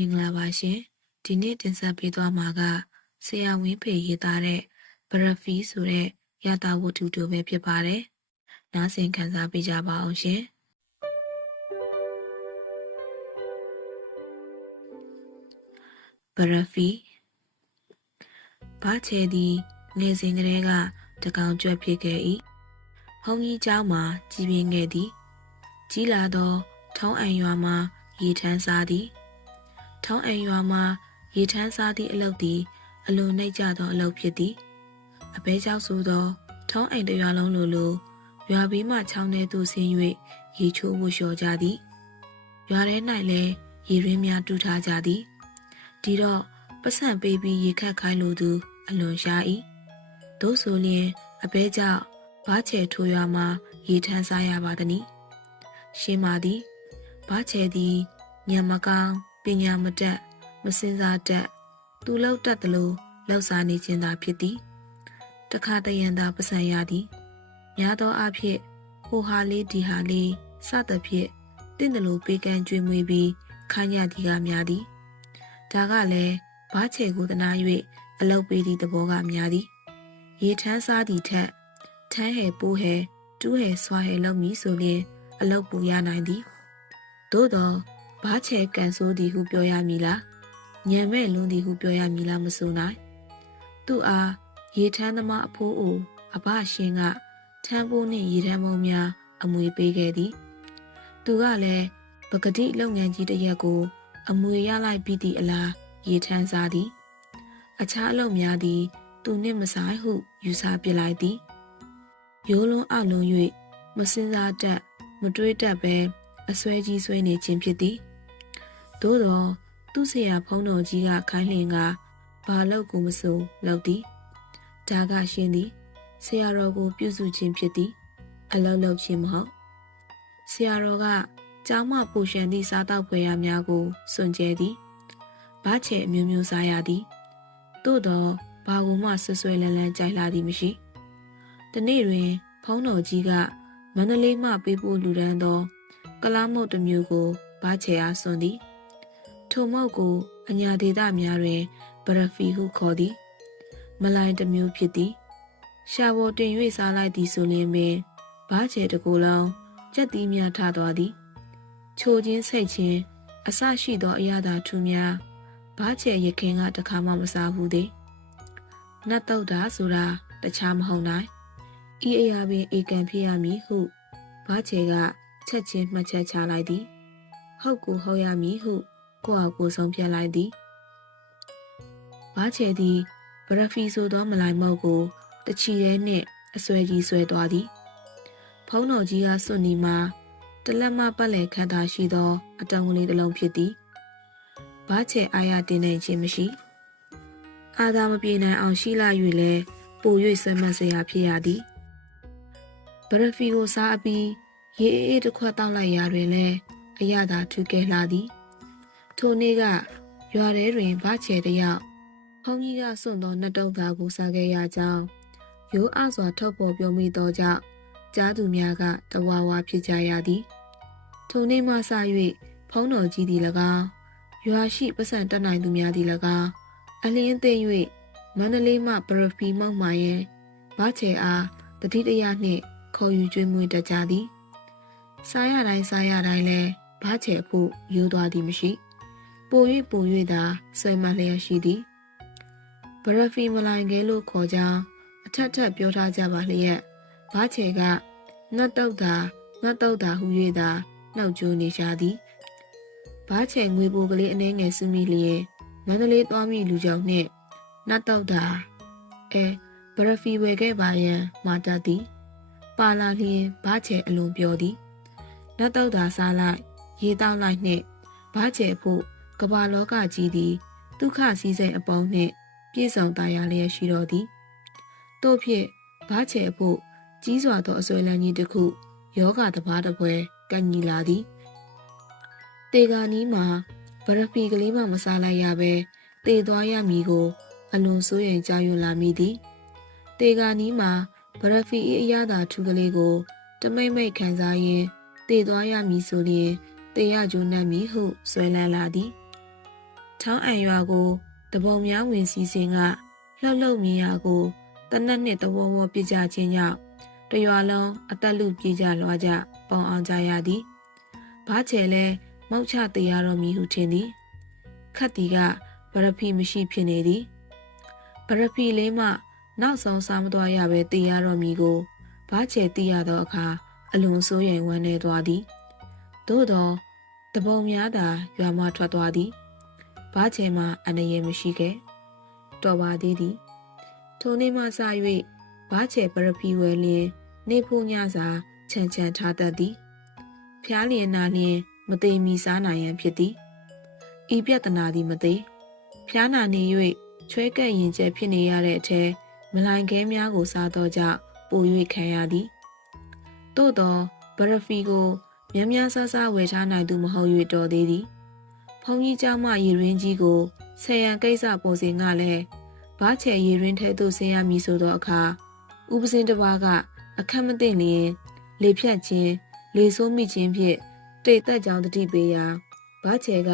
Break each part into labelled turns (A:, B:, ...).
A: င်္ဂလာပါရှင်ဒီနေ့တင်ဆက်ပေးသွားမှာကဆရာဝင်းဖေရေးသားတဲ့ဘရဖီဆိုတဲ့ရတာဝတ္ထုတူပဲဖြစ်ပါတယ်နားဆင်ခံစားပေးကြပါအောင်ရှင်ဘရဖီဘာချေသည်ငယ်စဉ်ကတည်းကတကောင်ကြွက်ဖြစ်ခဲ့၏ဘုံကြီးเจ้าမှာကြီးပြင်းခဲ့သည်ကြီးလာသောထုံးအံရွာမှာရေထမ်းစားသည် ထုံးအံရွာမှာရေထမ်းစားသည့်အလုပ်သည် အလွန်နှိပ်ကြသောအလုပ်ဖြစ်သည်အဘဲကြောက်ဆိုသော ထုံးအိမ်တစ်ရွာလုံးလိုလိုရွာဘေးမှချောင်းထဲသို့ဆင်း၍ရေချိုးဝှလျှော်ကြသည်ရွာထဲ၌လည်းရေရင်းများတူးထားကြသည်ဒီတော့ပတ်စံပေးပြီးရေခတ်ခိုင်းလိုသူအလွန်ရှား၏သို့ဆိုလျင်အဘဲကြောက်ဘားချေထိုးရွာမှာရေထမ်းစားရပါသည်။ရှင်းပါသည်။ဘားချေသည်ညံမကောင်း ပညာမတတ်မစင်စားတတ်သူလောက်တတ်သလိုလောက်စားနေခြင်းသာဖြစ်သည်။တခါတရံသာပစံရသည်။များသောအားဖြင့်ဟိုဟာလေးဒီဟာလေးစသဖြင့်တင့်တယ်လို့ပေးကမ်းကြွေးမွေးပြီးခိုင်းရသည်ကများသည်။ဒါကလည်းဘားချေကိုတနာ၍အလုတ်ပေးသည့်သဘောကများသည်။ရေထမ်းစားသည့်ထက်ထမ်းဟဲပိုးဟဲတူးဟဲဆွာဟဲလောက်မည်ဆိုလျင်အလုတ်ပူရနိုင်သည်သို့တော့ ဘားချဲကန်ဆိုးသည်ဟုပြောရမည်လားညံမဲ့လွန်းသည်ဟုပြောရမည်လားမဆိုနိုင်သူ့အားရေထမ်းသမားအဖိုးအိုအဘရှင်ကထမ်းပိုးနှင့်ရေထမ်းမုံများအမွေပေးခဲ့သည်သူကလည်းပကတိလုပ်ငန်းကြီးတစ်ရက်ကို အမွေရလိုက်ပြီးသည့်အလားရေထမ်းစားသည်အခြားအလုပ်များသည် သူနှင့်မဆိုင်ဟုယူဆပစ်လိုက်သည်ရိုးလွန်းအလွန်၍မစင်စားတတ်မတွေးတတ်ပဲအစွဲကြီးဆွဲနေခြင်းဖြစ်သည် သို့တော့သူ့ဆရာဖုံးတော်ကြီးကခိုင်းလျင်ကဘာလောက်ကိုမစိုးလောက်သည်ဒါကရှင်းသည်ဆရာတော်ကိုပြုစုခြင်းဖြစ်သည် အလောက်လောက်ခြင်းမဟုတ်ဆရာတော်ကကျောင်းမပူရှံသည့်စားတောက်ဖွယ်ရများကိုစွန့်ကြဲသည်ဘာချေအမျိုးမျိုးစားရသည်သို့တော့ဘာကိုမှဆွဆွဲလန်းလန်းကြိုက်လာသည်မရှိတနေ့တွင်ဖုံးတော်ကြီးကမန္တလေးမှပေးပို့လူဒန်းသော ကလားမုတ်တစ်မျိုးကိုဘာချေအားစွန့်သည် ထိုမုတ်ကိုအညာဒေသများတွင်ဘရဖီဟုခေါ်သည် မလိုင်းတစ်မျိုးဖြစ်သည်ရှာပေါ်တင်၍စားလိုက်သည်ဆိုလျင်ပင်ဘာချေတကူလုံးကြက်သီးများထသွားသည်ချိုချင်းဆိတ်ချင်းအဆရှိသောအရာသာထူးများဘာချေရခင်ကတခါမှမစားဘူးသည်နတ်တော့တာဆိုတာတခြားမဟုတ်နိုင်ဤအရာပင်ဧကန်ဖြစ်ရမည်ဟုဘာချေကချက်ချင်းမှတ်ချက်ချလိုက်သည်ဟုတ်ကိုဟုတ်ရမည်ဟု ကိုယ့်အကိုဆုံးဖြတ်လိုက်သည်ဘာချေသည်ဗရဖီဆိုသောမလိုက်မုတ်ကိုတချီရဲနှင့်အဆွဲကြီးဆွဲသွားသည်ဖုံးတော်ကြီးကစွန့်နီမှာတလက်မပတ်လည်ခတ်တာရှိသော အတုံးကလေးတစ်လုံးဖြစ်သည်ဘာချေအားရတင်နေခြင်းမရှိအာသာမပြေနိုင်အောင်ရှိလာ၍လဲပို၍ဆွဲမစရာဖြစ်ရသည်ဘရဖီကိုစားအပြီးရေအေးအေးတစ်ခွက်တောက်လိုက်ရာတွင်လည်းအရသာထူကဲလာသည် ထိုနေ့ကရွာထဲတွင်ဘာချေတယောက်ဖုန်ကြီးကစွန့်သောနှတုံးသားကိုစားခဲ့ရကြောင်းရိုးအစွာထုတ်ပေါ်ပြောမိသောကြောင့်ကြားသူများကတဝါဝါဖြစ်ကြရသည်ထိုနေ့မှစ၍ဖုံးတော်ကြီးသည်၎င်းရွာရှိပစံတက်နိုင်သူများသည်၎င်းအလင်းသိမ့်၍မန္တလေးမှဘရဖီမောက်မာရဲ့ဘာချေအားတတိတရနှင့်ခေါ်ယူကျွေးမွေးတတ်ကြသည်စားရတိုင်းစားရတိုင်းလဲဘားချေဖို့ယူသွားသည်မရှိ ပို၍ပို၍သာဆွဲမလျက်ရှိသည်ဘရဖီမလိုင်ကဲလို့ခေါ်ကြောင်းအထက်ထက်ပြောထားကြပါလျက်ဘားချေကနတ်တုတ်သာနတ်တုတ်သာဟူ၍သာနှောက်ကျိုးနေကြသည်ဘားချေငွေပိုကလေးအနှဲငယ်စုမိလျက်မန္တလေးသွားမိလူကြောင့်နှင့်နတ်တုတ်သာအဲဘရဖီဝယ်ခဲ့ပါရန်မာတတ်သည်ပါလာလျင်ဘားချေအလွန်ပြောသည်နတ်တော့သာစားလိုက်ရေတောက်လိုက်နှင့်ဘားချေဖို့ ကမ္ဘာလောကကြီးသည်ဒုက္ခစည်းစိမ်အပေါင်းနှင့် ပြည့်စုံသားရလျက်ရှိတော်သည်တို့ဖြင့်ဘားချေဖို့ကြီးစွာသောအစွဲလန်းကြီးတစ်ခုယောဂတဘာတပွဲကန့်ညီလာသည်တေဂာနီးမှာဗရဖီကလေးမှမစားလိုက်ရပဲတေသွားရမည်ကို အလွန်စိုးရိမ်ကြောက်ရွံ့လာမိသည်တေဂာနီးမှာဗရဖီ၏အရသာထူကလေးကို တမိတ်မိတ်ခံစားရင်းတည်သွားရမည်ဆိုလျင်တေရကြိုးနှံ့မည်ဟုဆွဲလန်းလာသည် ချောင်းအံရွာကိုတပုံများဝင်စီစဉ်ကလှုပ်လှုပ်မြင်ရကိုတနက်နှစ်တဝဝပြကြခြင်းကြောင့်တရွာလုံးအသက်လူပြေးကြလွားကြပေါအောင်ကြရသည်ဘားချေလဲမောက်ချတရားတော်မီဟုထင်သည်ခတ်တီကဗရဖီမရှိဖြစ်နေသည်ဗရဖီလေးမှနောက်ဆုံးစားမသွားရပဲတရားတော်မီကိုဘားချေသိရသောအခါအလွန်ဆိုးရိမ်ဝမ်းနေသွားသည်သို့သောတပုံများသာရွာမှထွက်သွားသည် ဘားချေမှအနေရမရှိခဲ့တော်ပါသေးသည်ထိုနေ့မှစ၍ဘားချေပရဖီဝဲလျင် နေဖို့ညစာချန်ချန်ထားတတ်သည်ဖျားလျင်နာလျင် မသေးမီစားနိုင်ရန်ဖြစ်သည်ဤပြဿနာသည်မသေးဖျားနာနေ၍ချွဲကပ်ရင်ကျက်ဖြစ်နေရတဲ့အထဲမလိုင်ခဲများကိုစားတော့ကြောင့်ပို၍ခံရသည်သို့သောဘရဖီကိုများများဆဆဝယ်ထားနိုင်သူမဟုတ်၍တော်သေးသည်ုံးကြီးကျောင်းမရေရင်းကြီးကိုဆယ်ရန်ကိစ္စပုံစင်ကလည်းဘားချယ်ရေရင်းထဲသို့ဆင်းရမည်ဆိုသောအခါဥပစင်းတစ်ပါးကအခက်မသိလျင်လေဖြတ်ခြင်းလေဆိုးမိခြင်းဖြင့်တိတ်သက်ကြောင်တတိပေးရာဘားချယ်က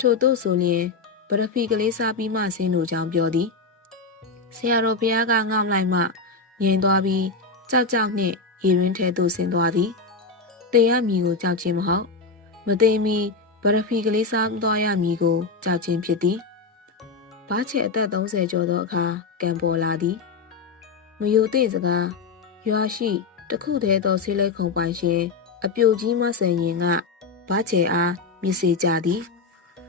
A: ထို့သို့ဆိုလျင်ပရဖီကလေးစားပြီးမှဆင်းလို့ကြောင်းပြောသည်ဆရာတော်ဘုရားကငေါ့လိုက်မှငြိမ်သွားပြီးကြောက်ကြောက်နှင့်ရေရင်းထဲသို့ဆင်းသွားသည်တေရမည်ကိုကြောက်ခြင်းမဟုတ်မသိမီ ဗရဖီကလေးစားသွားရမည်ကိုကြောက်ခြင်းဖြစ်သည်ဘားချေအသက်30ကျော်သောအခါကံပေါ်လာသည်မယိုသိစကားရွာရှိတခုတည်းသောဆေးလိပ်ခုံပိုင်ရှင်အပြိုကြီးမဆန်ရင်ကဘားချေအားမြစ်စေကြသည်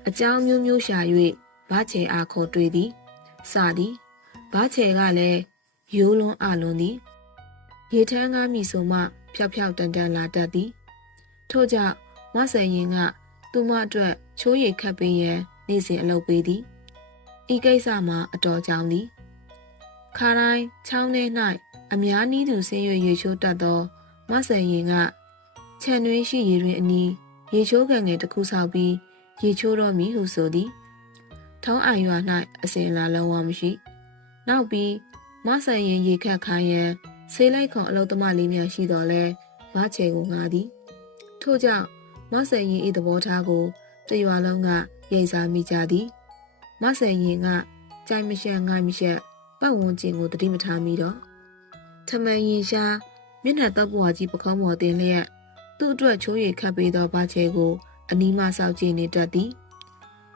A: အကြောင်းမျိုးမျိုးရှာ၍ဘားချေအားခေါ်တွေ့သည်စသည်ဘားချေကလည်းရိုးလွန်းအလွန်သည်ရေထမ်းကားမိဆိုမှ ဖြောက်ဖြောက်တန်တန်လာတတ်သည်ထို့ကြောင့်မဆန်ရင်က သူမအတွက်ချိုးရည်ခတ်ပေးရန်နေ့စဉ်အလုပ်ပေးသည်ဤကိစ္စမှာအတော်ကြောင့်သည်ခါတိုင်းချောင်းထဲ၌အများနည်းသူဆင်းရွရေချိုးတတ်သောမဆန်ရင်ကခြံတွင်းရှိရေတွင်အနီးရေချိုးကန်ငယ်တစ်ခုဆောက်ပြီးရေချိုးတော့မည်ဟုဆိုသည်ထောင်းအိုင်ရွာ၌အစဉ်လာလုံးဝမရှိ နောက်ပြီးမဆန်ရင်ရေခတ်ခိုင်းရန်ဆေးလိုက်ခွန်အလုသမားလေးများရှိတော်လဲဘာချေကိုငါသည်ထို့ကြောင့် မဆန်ရင်ဤသဘောထားကိုတရွာလုံးကရိတ်စားမိကြသည်မဆန်ရင်ကကြိုင်မရှက်ငိုင်းမရှက်ပတ်ဝန်းကျင်ကိုတတိမထားမိတော့ထမန်ရင်ရှားမျက်နှာတပ်ပွားကြီးပခုံးပေါ်တင်လျက်သူ့အတွက်ချိုးရည်ခတ်ပေးသောဘာချေကို အနီးမှစောက်ကြည့်နေတတ်သည်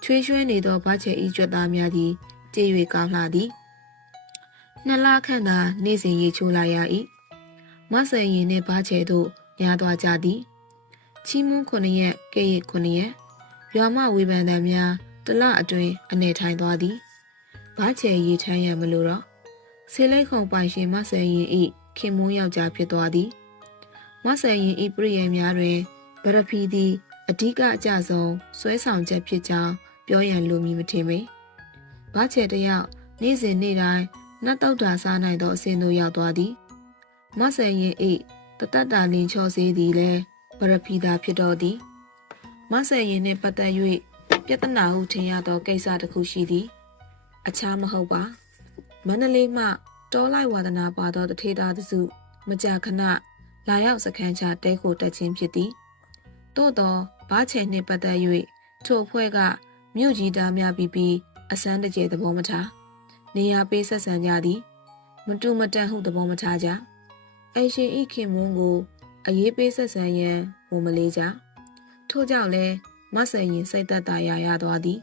A: ချွေးရွှဲနေသောဘာချေဤကြွက်သားများသည်ကြည်၍ကောင်းလာသည်နှစ်လခန့်သာနေ့စဉ်ရေချိုးလိုက်ရ၏မဆယ်ရင်နှင့်ဘာချေတို့ညာသွားကြသည် ချီးမွန်းခုနှစ်ရက်ကဲ့ရခုနှစ်ရက်ရွာမဝေဖန်တံများတလအတွင်းအနေထိုင်သွားသည်ဘာချေရေထမ်းရမလို့တော့ဆေးလိတ်ခုံပိုင်ရှင်မဆယ်ရင်ဤခင်မွန်းယောက်ျားဖြစ်သွားသည်မဆယ်ရင်ဤပြည့်ရများတွင်ဗရဖီသည်အဓိကအကြဆုံးဆွဲဆောင်ချက်ဖြစ်ကြောင်းပြောရန်လိုမည်မထင်ပေဘာချေတယောက်နေ့စဉ်နေ့တိုင်းနတ်တောက်တာစားနိုင်သောအဆင့်သို့ရောက်သွားသည်မဆယ်ရင်ဤတတတာလင်ချောစေးသည်လည်း ဗရဖီသာဖြစ်တော်သည်မဆယ်ရင်နှင့်ပတ်သက်၍ပြဿနာဟုထင်ရသောကိစ္စတစ်ခုရှိသည် အခြားမဟုတ်ပါမန္တလေးမှတောလိုက်ဝါဒနာပါသောတထေသားတစု မကြာခဏလာရောက်စခန်းချတဲကိုတက်ခြင်းဖြစ်သည်သို့သောဘားချေနှင့်ပတ်သက်၍ထိုအဖွဲ့ကမြို့ကြီးသားများပြီးပြီးအစမ်းတကျဲသဘောမထားနေရာပေးဆက်ဆံကြသည် မတူမတန်ဟုသဘောမထားကြအရှင်ဤခင်မွန်းကို အရေးပေးဆက်ဆံရန်ဝန်မလေးကြထို့ကြောင့်လဲမဆယ်ရင်စိတ်သက်သာရရသွားသည်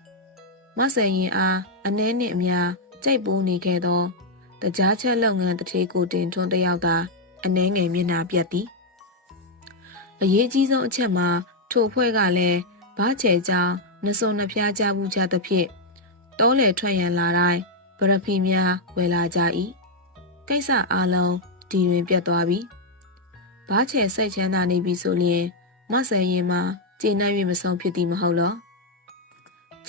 A: မဆယ်ရင်အားအနှဲနှင့်အများကြိုက်ပိုးနေခဲ့သောတကြားချက်လုပ်ငန်းတထေးကိုတင်ထွန်းတယောက်သာအနှဲငယ်မျက်နှာပြတ်သည်အရေးကြီးဆုံးအချက်မှာထိုအဖွဲ့ကလည်းဘားချေကြောင်နှစုံနှဖျားကြမှုကြသဖြင့်တောလေထွက်ရန်လာတိုင်းဗရဖီများဝယ်လာကြ၏ကိစ္စအလုံးဒီတွင်ပြတ်သွားပြီ ဘားချေစိတ်ချမ်းသာနေပြီဆိုလျင်မဆယ်ရင်မှာကျေနပ်၍မဆုံးဖြစ်သည်မဟုတ်လော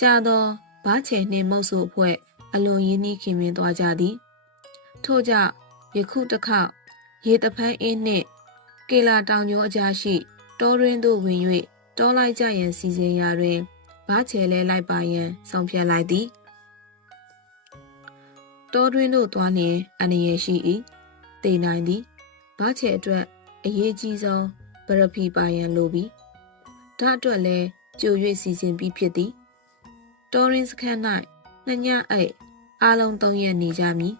A: ကြာတော့ဘားချေနှင့်မုတ်ဆိုအဖွဲ့အလွန်ရင်းနှီးခင်မင်သွားကြသည် ထို့ကြောင့်ယခုတစ်ခေါက်ရေတဖန်းအင်းနှင့်ကေလာတောင်ကျောအကြားရှိတောရင်းသို့ဝင်၍တောလိုက်ကြရန်စီစဉ်ရာတွင်ဘားချေလဲလိုက်ပါရန်ဆုံးဖြတ်လိုက်သည်တောတွင်းတို့သွားလျင်အန္တရာယ်ရှိ၏တေနိုင်သည်ဘားချေအတွက် အရေးကြီးဆုံးဗရဖီပါရန်လိုပြီးဒါအတွက်လည်းကြို၍စီစဉ်ပြီးဖြစ်သည်တောရင်းစခန်း၌နှစ်ညအိတ်အားလုံး၃ရက်နေကြမည်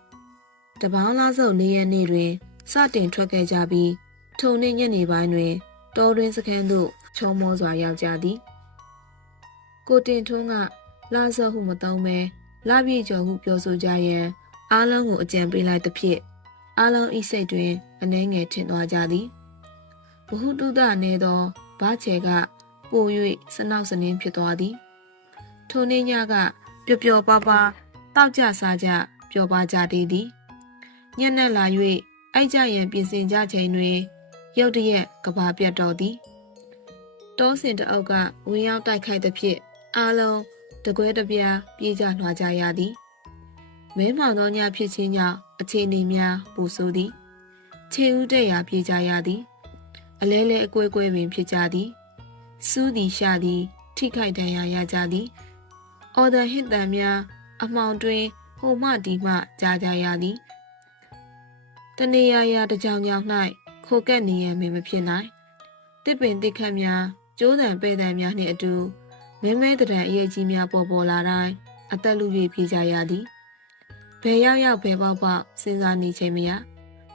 A: တပေါင်းလားစုပ်၄ရက်နေ့တွင်စတင်ထွက်ခဲ့ကြပြီးထုံနေ့ညနေပိုင်းတွင်တောရင်းစခန်းသို့ချောမောစွာရောက်ကြသည်ကိုတင်ထွန်းကလာစောဟုမသုံးပဲလာပြည့်ကျော်ဟုပြောဆိုကြရန်အားလုံးကိုအကြံပေးလိုက်သဖြင့်အားလုံးဤစိတ်တွင် အနှဲငယ်ထင်သွားကြသည်ဘဟုတုဒနေသောဘားချေကပို၍စနောက်စနင်းဖြစ်သွားသည်ထိုနေ့ညကပျော်ပျော်ပါးပါးတောက်ကြစားကြပျော်ပါကြသေးသည်ညနေလာ၍အိုက်ကြရန်ပြင်ဆင်ကြချိန်တွင်ရုတ်တရက်ကဘာပြတ်တော်သည်တောစင်တအုပ်ကဝင်ရောက်တိုက်ခိုက်သဖြင့်အားလုံးတကွဲတပြားပြေးကြလွှာကြရသည်မဲမောင်သောညဖြစ်ခြင်းကြောင့်အခြေအနေများပူဆိုးသည် ခြေဦးတဲ့ရာပြေးကြရသည် အလဲလဲအကွဲကွဲပင်ဖြစ်ကြသည်စူးသည်ရှာသည် ထိခိုက်ဒဏ်ရာရကြသည်အော်ဒဟစ်တန်များအမှောင်တွင်ဟိုမှဒီမှကြားကြရသည်တနေရာရာတစ်ကြောင်ကြောင်၌ခိုကက်နေရမည်မဖြစ်နိုင်တစ်ပင်တစ်ခတ်များကျိုးတံပဲ့တံများနှင့်အတူမဲမဲတံအရေးကြီးများပေါ်ပေါ်လာတိုင်းအသက်လူပြေးပြေးကြရသည်ဘယ်ရောက်ရောက်ဘယ်ပေါက်ပေါက်စဉ်းစားနေချိန်မရ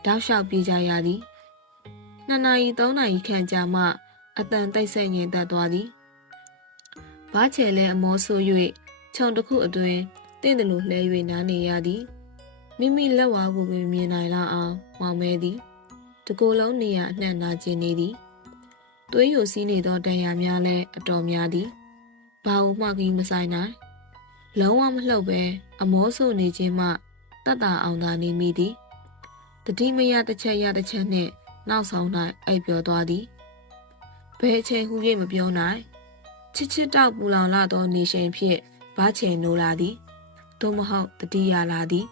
A: တောက်လျှောက်ပြေးကြရသည်နှစ်နာရီသုံးနာရီခန့်ကြာမှအတန်တိတ်ဆိတ်ငြိမ်သက်သွားသည်ဘားချေလဲအမောဆိုး၍ခြုံတစ်ခုအတွင်တင့်တယ်လို့လှဲ၍နားနေရသည်မိမိလက်ဝါးကိုပင်မြင်နိုင်လောက်အောင်မောင်မဲသည်တကိုယ်လုံးနေရအနှံ့နာကျင်နေသည်သွေးယိုစီးနေသောဒဏ်ရာများလည်းအတော်များသည်ဘာလို့မှကြီးမဆိုင်နိုင်လုံးဝမလှုပ်ပဲအမောဆိုနေခြင်းမှတတ်တာအောင်သာနေမိသည် တတိမယတစ်ချက်ရတစ်ချက်နှင့်နောက်ဆုံး၌အိပ်ပျော်သွားသည်ဘယ်အချိန်ဟု၍မပြောနိုင်ချစ်ချစ်တောက်ပူလောင်လာသောနေရှင်ဖြင့်ဘားချင်နိုးလာသည်သို့မဟုတ်တတိယလာသည်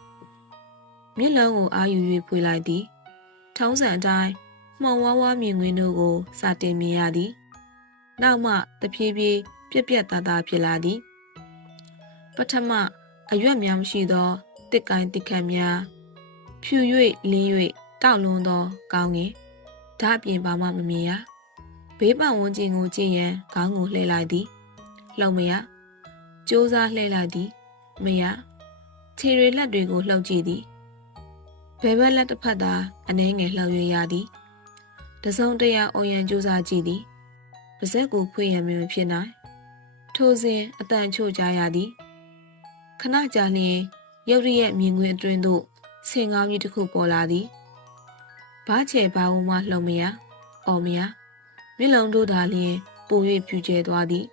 A: မျက်လုံးကိုအာယူ၍ဖွေလိုက်သည်ထုံးစံအတိုင်းမှောင်ဝါးဝါးမြင်ကွင်းတို့ကိုစတင်မြင်ရသည်နောက်မှတဖြည်းဖြည်းပြက်ပြက်သားသားဖြစ်လာသည် ပထမအရွက်များမရှိသောတစ်ကိုင်းတစ်ခတ်များ ဖြူ၍လင်း၍တောက်လွန်းသောကောင်းငင်ဓာအပြင်ဘာမှမမြင်ရဘေးပတ်ဝန်းကျင်ကိုကြည့်ရန်ခေါင်းကိုလှည့်လိုက်သည်လှုပ်မရကြိုးစားလှည့်လိုက်သည်မရခြေတွေလက်တွေကိုလှုပ်ကြည့်သည်ဘယ်ဘက်လက်တစ်ဖက်သာအနှဲငယ်လှုပ်ရရသည်တစုံတရာအုံရန်ကြိုးစားကြည့်သည်ပါဇက်ကိုဖွေရမည်မဖြစ်နိုင်ထိုစဉ်အတန်ချို့ကြရသည်ခဏကြာလျင်ရုတ်ရရဲ့မြင်ကွင်းအတွင်းသို့ ဆင်ကောင်းကြီးတစ်ခုပေါ်လာသည်ဘားချေဘာဝမှလှုံမရအော်မရမျက်လုံးတို့သာလျင်ပို၍ဖြူကျဲသွားသည်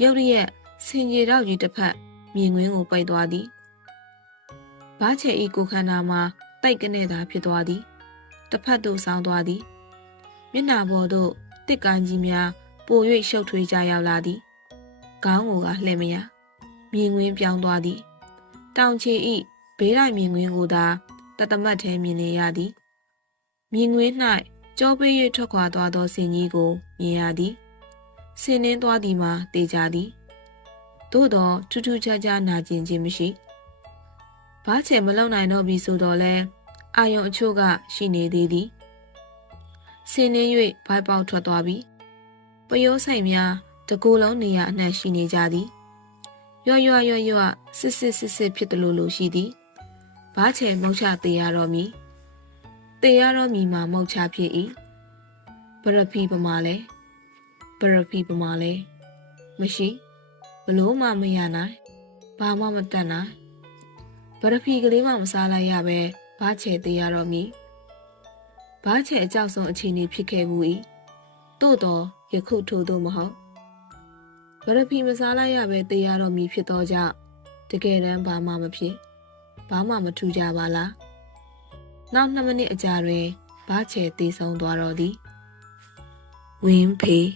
A: ရုတ်ရရဲ့ဆင်ကြီးတော့ကြီးတစ်ဖက်မြင်ကွင်းကိုပိတ်သွားသည်ဘားချေဤကိုခန္ဓာမှာတိုက်ကနေသာဖြစ်သွားသည်တစ်ဖက်သို့ဆောင်းသွားသည်မျက်နှာပေါ်သို့တစ်ကိုင်းကြီးများပို၍ရှုပ်ထွေးကြရောက်လာသည်ခေါင်းကိုကလှဲ့မရမြင်ကွင်းပြောင်းသွားသည် တောင်ချီဤ ဘေးတိုင်းမြင်ကွင်းကိုသာတသမတ်ထဲမြင်နေရသည်မြင်ကွင်း၌ကြောပေး၍ထွက်ခွာသွားသောစင်ကြီးကိုမြင်ရသည်ဆင်းနှင်းသွားသည်မှာတေကြသည်သို့သောထူးထူးခြားခြားနာကျင်ခြင်းမရှိဘားချေမလုံနိုင်တော့ပြီဆိုတော့လဲအာယုံအချို့ကရှိနေသေးသည်ဆင်းနှင်း၍ဘိုက်ပေါက်ထွက်သွားပြီပယိုးဆိုင်များတကူလုံးနေရအနှံ့ရှိနေကြသည်ရွရွရွရွစစ်စစ်စစ်စစ်ဖြစ်တယ်လို့လို့ရှိသည် ဘားချေမုတ်ချသေးရတော့မီသေးရတော့မီမှာမုတ်ချဖြစ်၏ပရဖီပမာလဲပရဖီပမာလဲမရှိဘလို့မှမရနိုင်ဘာမှမတတ်နိုင်ပရဖီကလေးမှမစားလိုက်ရပဲဘားချေသေးရတော့မီဘားချေအကြောက်ဆုံးအခြေအနေဖြစ်ခဲ့ဘူး၏တို့တော့ယခုထို့သို့မဟုတ်ဗရဖီမစားလိုက်ရပဲတေးရတော့မည်ဖြစ်သောကြောင့်တကယ်တမ်းဘာမှမဖြစ် ဘာမှမထူးကြပါလားနောက်2မိနစ်အကြာတွင်ဘားချေသေးဆုံးသွားတော့သည်ဝင်းဖေး